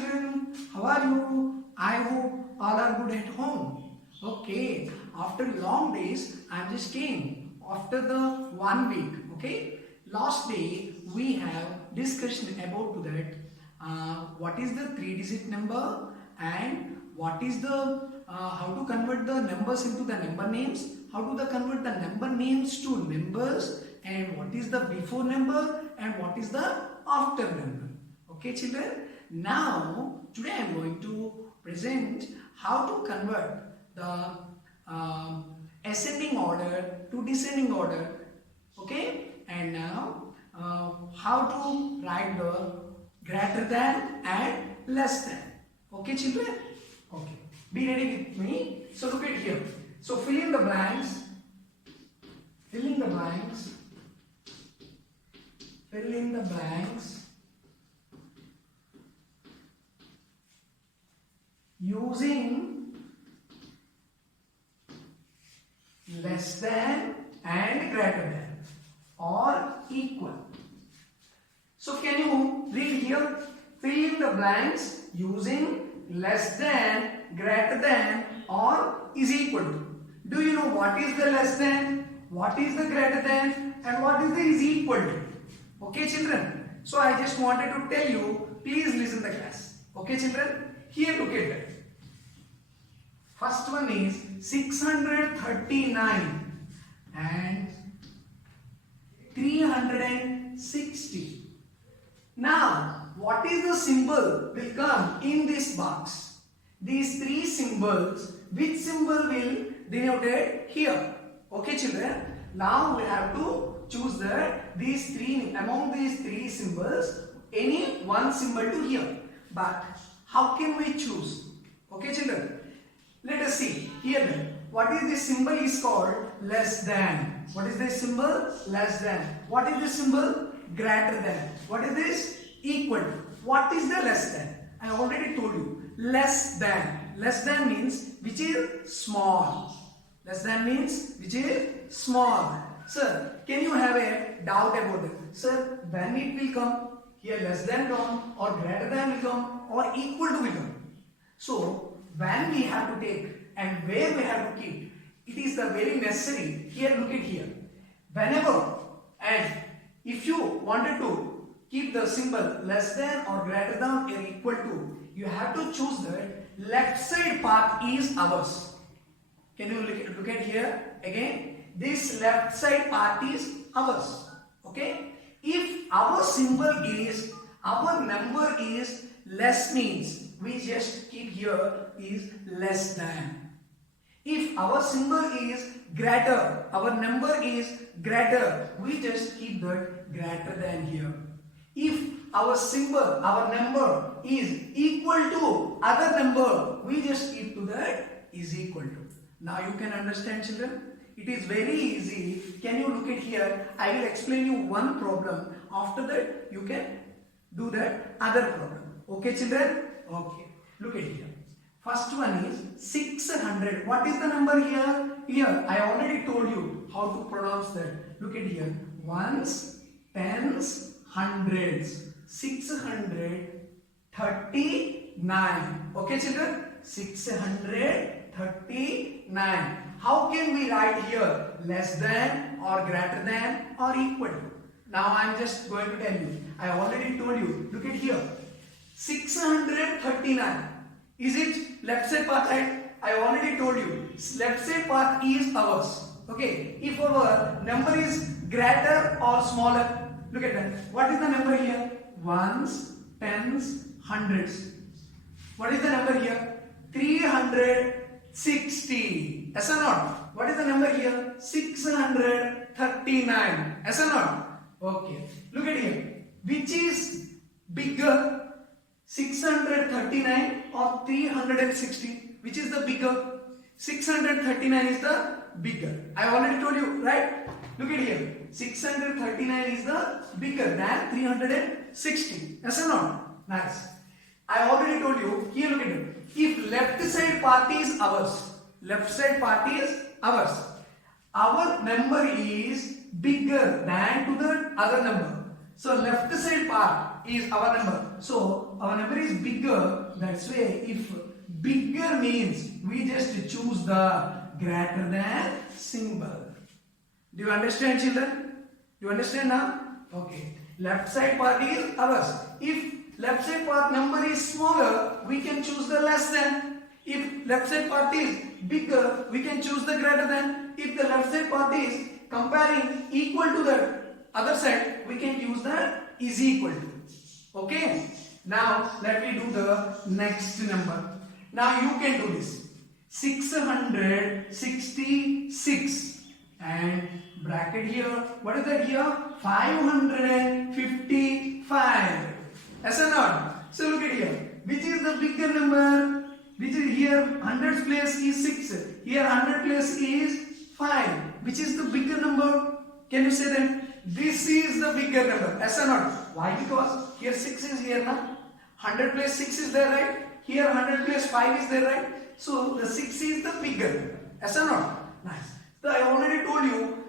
children, how are you? I hope all are good at home. Okay, after long days, I just came after the 1 week. Okay, last day we have discussion about that. What is the 3-digit number and what is the how to convert the numbers into the number names? How do they convert the number names to numbers? And what is the before number and what is the after number? Okay, children. Now today I am going to present how to convert the ascending order to descending order. Okay, and now how to write the greater than and less than. Okay, children. Okay, be ready with me. So look at here. So fill in the blanks. Fill in the blanks. Fill in the blanks using less than and greater than or equal. So can you read here? Fill in the blanks using less than, greater than or is equal to. Do you know what is the less than, what is the greater than and what is the is equal to? Okay, children. So I just wanted to tell you, please listen the class. Okay, children. Here look at that. First one is 639 and 360. Now, what is the symbol will come in this box? These three symbols, which symbol will denoted here? Okay, children. Now we have to choose these three, among these three symbols, any one symbol to here. But how can we choose? Okay, children. Let us see here then. What is this symbol is called less than. What is this symbol? Less than. What is this symbol? Greater than. What is this? Equal to. What is the less than? I already told you. Less than. Less than means which is small. Less than means which is small. Sir, can you have a doubt about it? Sir, when it will come? Here less than come or greater than will come or equal to will come. So, when we have to take and where we have to keep, it is the very necessary. Here look at here. Whenever and if you wanted to keep the symbol less than or greater than or equal to, you have to choose the left side part is ours. Can you look at here again? This left side part is ours. Okay? If our symbol is, our number is less means we just keep here is less than. If our symbol is greater, our number is greater, we just keep that greater than here. If our symbol, our number is equal to other number, we just keep to that is equal to. Now you can understand, children. It is very easy. Can you look at here? I will explain you one problem. After that, you can do that other problem. Okay, children? Okay. Look at here. First one is 600. What is the number here? Here, I already told you how to pronounce that. Look at here. Ones, tens, hundreds. 639. Okay, children? 639. How can we write here less than or greater than or equal to? Now I am just going to tell you. I already told you. Look at here. 639. Is it left side part, right? I already told you. Left side part is ours. Okay. If our number is greater or smaller, look at that. What is the number here? Ones, tens, hundreds. What is the number here? 360. Yes or not? What is the number here? 639. Yes or not? Okay. Look at here. Which is bigger? 639 or 360? Which is the bigger? 639 is the bigger. I already told you, right? Look at here. 639 is the bigger than 360. Yes or not? Nice. I already told you. Here look at it. If left side part is ours, left side part is ours, our number is bigger than to the other number. So left side part is our number. So our number is bigger. That's why if bigger means we just choose the greater than symbol. Do you understand, children? Do you understand now? Okay. Left side part is ours. If left side part number is smaller, we can choose the less than. If left side part is bigger, we can choose the greater than. If the left side part is comparing equal to the other side, we can use the is equal to. Okay. Now let me do the next number. Now you can do this. 666 and bracket here. What is that here? 555. Yes or not? So look at here. Which is the bigger number? Which is here? 100 place is 6. Here 100 place is 5. Which is the bigger number? Can you say that? This is the bigger number. Yes or not? Why? Because here 6 is here now. 100 place 6 is there, right? Here 100 place 5 is there, right? So the 6 is the bigger number. Yes or not? Nice. So I already told you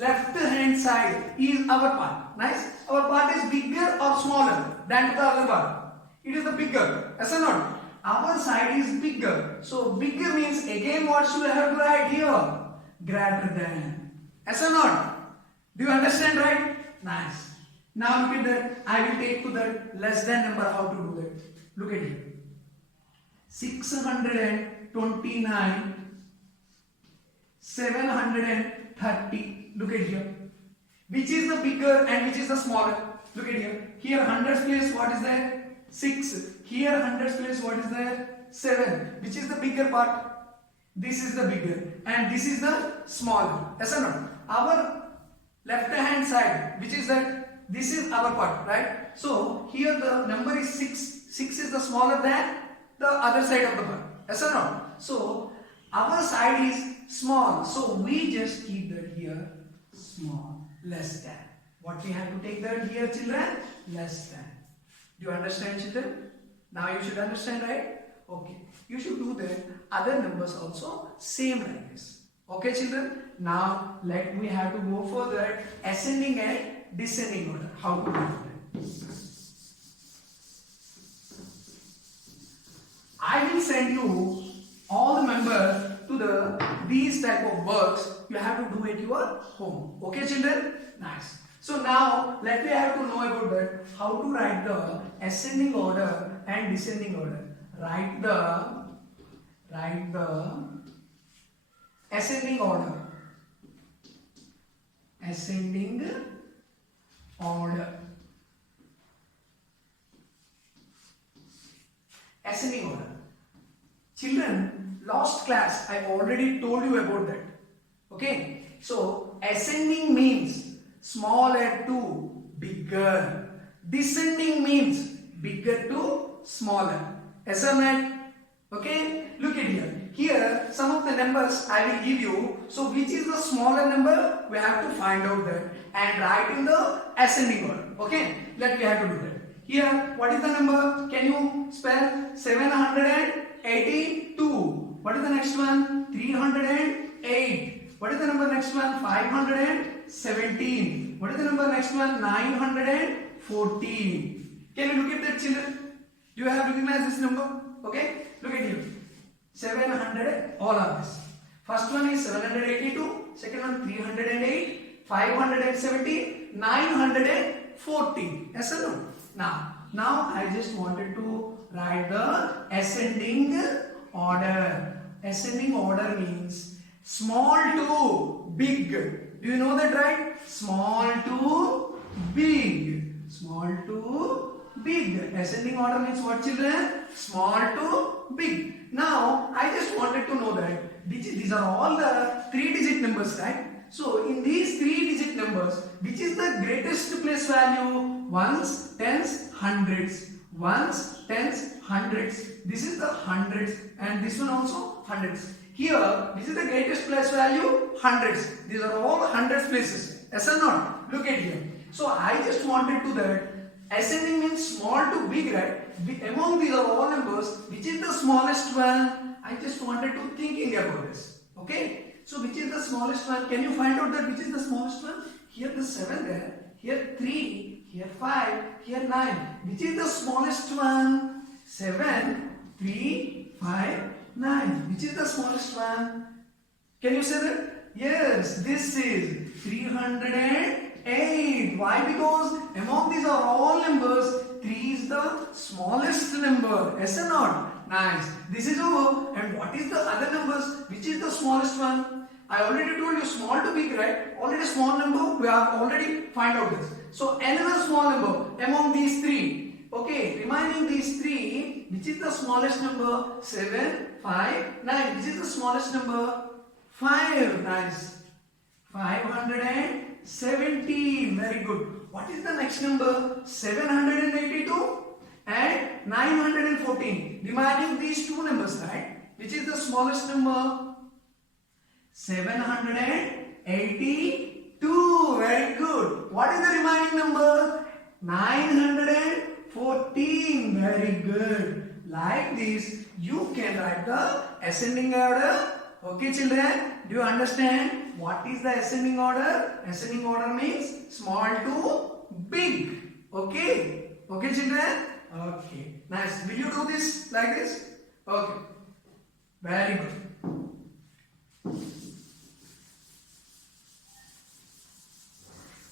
left hand side is our part. Nice. Our part is bigger or smaller than the other part. It is the bigger. Yes or not? Our side is bigger. So bigger means again what should I have to write here? Greater than. Yes or not? Do you understand, right? Nice. Now look at that. I will take to that less than number. How to do that? Look at it. 629 730. Look at here. Which is the bigger and which is the smaller? Look at here. Here 100 place what is there? 6. Here 100 place what is there? 7. Which is the bigger part? This is the bigger and this is the smaller. Yes or not? Our left hand side, which is that? This is our part, right? So here the number is 6. 6 is the smaller than the other side of the part. Yes or not? So our side is small. So we just keep that here small, less than. What we have to take that here, children? Less than. Do you understand, children? Now you should understand, right? Okay. You should do the other numbers also same like this. Okay, children? Now we have to go for the ascending and descending order. How to do that? I will send you all the members to these type of works. You have to do at your home. Okay, children? Nice. So now let me have to know about that. How to write the ascending order and descending order. Write the ascending order. Ascending order. Ascending order. Children, last class I already told you about that. Okay. So ascending means smaller to bigger. Descending means bigger to smaller. Yes or not? Okay. Look at here. Here some of the numbers I will give you. So which is the smaller number? We have to find out that and write in the ascending order. Okay. We have to do that. Here, what is the number? Can you spell? 782. What is the next one? 308. What is the number next one? 517. What is the number next one? 914. Can you look at that, children? Do you have recognized this number? Okay. Look at here. 700. All are this. First one is 782. Second one 308. 517. 914. Yes or no? Now I just wanted to write the ascending order. Ascending order means small to big. Do you know that, right? Small to big. Small to big. Ascending order means what, children? Small to big. Now I just wanted to know that these are all the 3-digit numbers, right? So in these 3-digit numbers, which is the greatest place value? Ones, tens, hundreds. Ones, tens, hundreds. This is the hundreds and this one also hundreds. Here, this is the greatest place value? Hundreds. These are all hundreds places. Yes or not? Look at here. So I just wanted to that ascending means small to big, right? Among these are all numbers, which is the smallest one? I just wanted to thinking about this. Okay? So which is the smallest one? Can you find out that which is the smallest one? Here the 7 there. Here 3, here 5, here 9. Which is the smallest one? 7, 3, 5, 9. Which is the smallest one? Can you say that? Yes, this is 308. Why? Because among these are all numbers, 3 is the smallest number. Yes or not? Nice. This is over. And what is the other numbers? Which is the smallest one? I already told you small to big, right? Already small number, we have already find out this. So another small number among these 3. Okay, remaining these 3, which is the smallest number? 7, 5, 9. Which is the smallest number? 5. Nice. 570. Very good. What is the next number? 782 and 914. Remaining these 2 numbers, right? Which is the smallest number? 782. Very good. What is the remaining number? 914. Very good. Like this, you can write the ascending order. Okay, children? Do you understand what is the ascending order? Ascending order means small to big. Okay? Okay, children? Okay. Nice. Will you do this like this? Okay. Very good.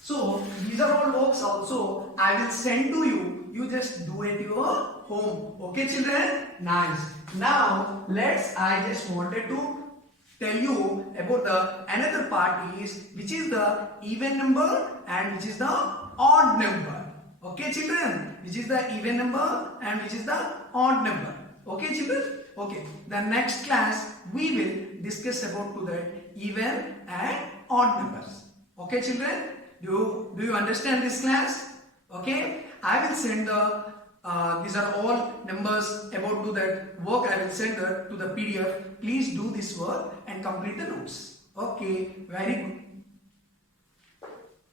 So, these are all works also I will send to you. You just do at your home. Okay, children? Nice. Now, I just wanted to tell you about the another part is which is the even number and which is the odd number. Okay, children? Which is the even number and which is the odd number. Okay, children? Okay. The next class we will discuss about to the even and odd numbers. Okay, children? Do you understand this class? Okay. I will send the these are all numbers about to that work. I will send to the PDF. Please do this work and complete the notes. Okay. Very good.